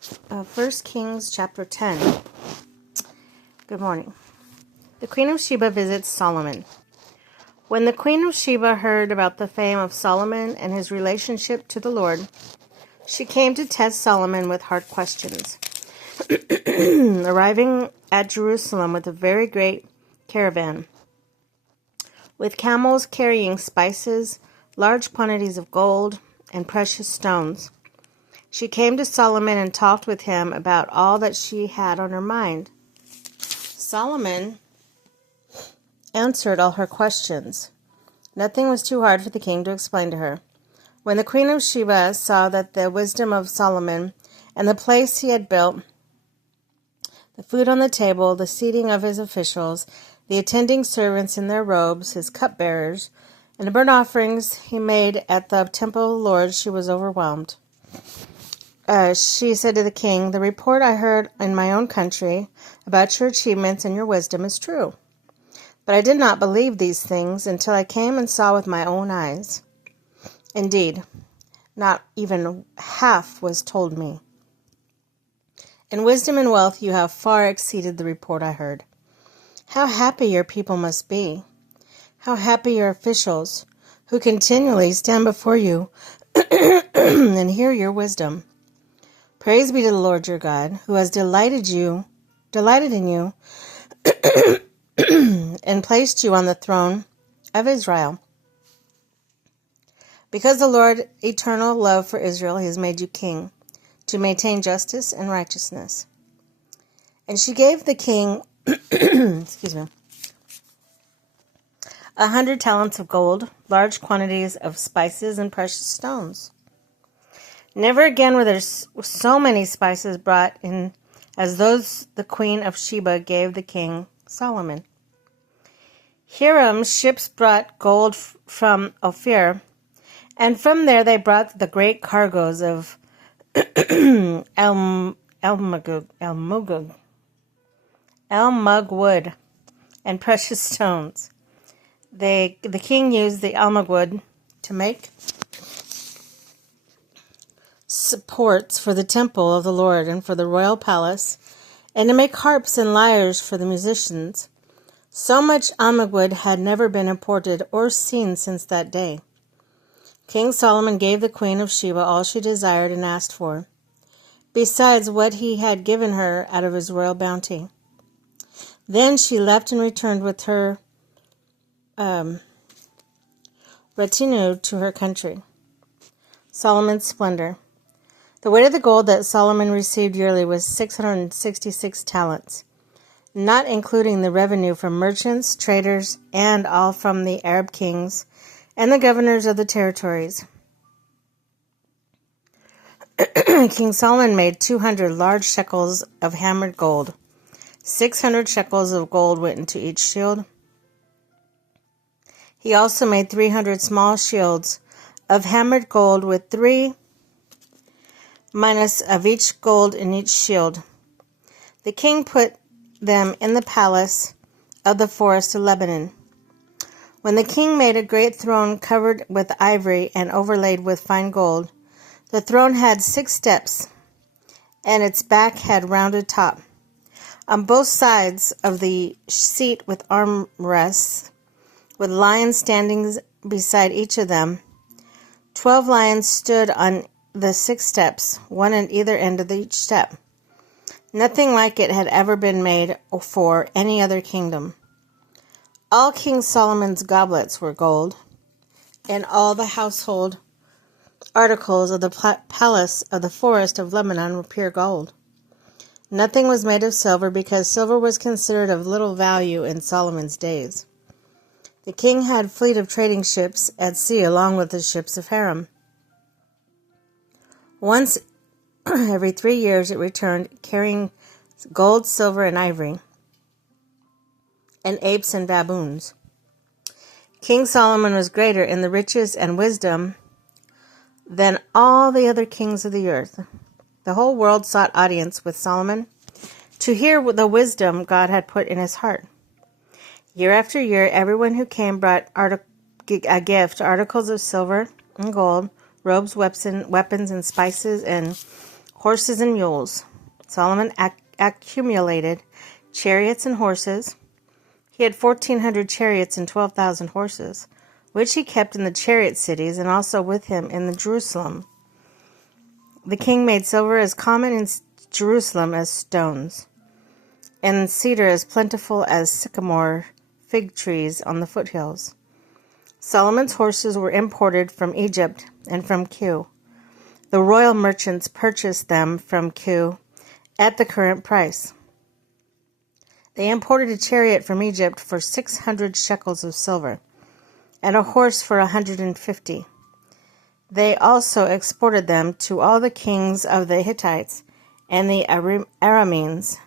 1 Kings chapter 10. Good morning. The Queen of Sheba visits Solomon. When the Queen of Sheba heard about the fame of Solomon and his relationship to the Lord, she came to test Solomon with hard questions. Arriving at Jerusalem with a very great caravan, with camels carrying spices, large quantities of gold, and precious stones, she came to Solomon and talked with him about all that she had on her mind. Solomon answered all her questions. Nothing was too hard for the king to explain to her. When the Queen of Sheba saw that the wisdom of Solomon and the place he had built, the food on the table, the seating of his officials, the attending servants in their robes, his cupbearers, and the burnt offerings he made at the temple of the Lord, she was overwhelmed. She said to the king, "The report I heard in my own country about your achievements and your wisdom is true. But I did not believe these things until I came and saw with my own eyes. Indeed, not even half was told me. In wisdom and wealth you have far exceeded the report I heard. How happy your people must be. How happy your officials, who continually stand before you and hear your wisdom. Praise be to the Lord your God, who has delighted in you, and placed you on the throne of Israel. Because the Lord's eternal love for Israel, he has made you king, to maintain justice and righteousness." And she gave the king 100 talents of gold, large quantities of spices and precious stones. Never again were there so many spices brought in as those the Queen of Sheba gave the king Solomon. Hiram's ships brought gold from Ophir, and from there they brought the great cargoes of almug wood and precious stones. The king used the almug wood to make supports for the temple of the Lord and for the royal palace, and to make harps and lyres for the musicians. So much almug wood had never been imported or seen since that day. King Solomon gave the Queen of Sheba all she desired and asked for, besides what he had given her out of his royal bounty. Then she left and returned with her retinue to her country. Solomon's splendor. The weight of the gold that Solomon received yearly was 666 talents, not including the revenue from merchants, traders, and all from the Arab kings and the governors of the territories. King Solomon made 200 large shekels of hammered gold. 600 shekels of gold went into each shield. He also made 300 small shields of hammered gold with 3 minus of each gold in each shield. The king put them in the palace of the forest of Lebanon. When the king made a great throne covered with ivory and overlaid with fine gold, the throne had 6 steps, and its back had rounded top. On both sides of the seat with armrests, with lions standing beside each of them, 12 lions stood on the 6 steps, one at either end of each step. Nothing like it had ever been made for any other kingdom. All King Solomon's goblets were gold, and all the household articles of the palace of the forest of Lebanon were pure gold. Nothing was made of silver, because silver was considered of little value in Solomon's days. The king had a fleet of trading ships at sea along with the ships of Hiram. Once every 3 years it returned, carrying gold, silver, and ivory, and apes and baboons. King Solomon was greater in the riches and wisdom than all the other kings of the earth. The whole world sought audience with Solomon to hear the wisdom God had put in his heart. Year after year, everyone who came brought a gift, articles of silver and gold, robes, weapons, and spices, and horses and mules. Solomon accumulated chariots and horses. He had 1,400 chariots and 12,000 horses, which he kept in the chariot cities and also with him in the Jerusalem. The king made silver as common in Jerusalem as stones, and cedar as plentiful as sycamore fig trees on the foothills. Solomon's horses were imported from Egypt and from Kue. The royal merchants purchased them from Kue at the current price. They imported a chariot from Egypt for 600 shekels of silver, and a horse for 150. They also exported them to all the kings of the Hittites and the Arameans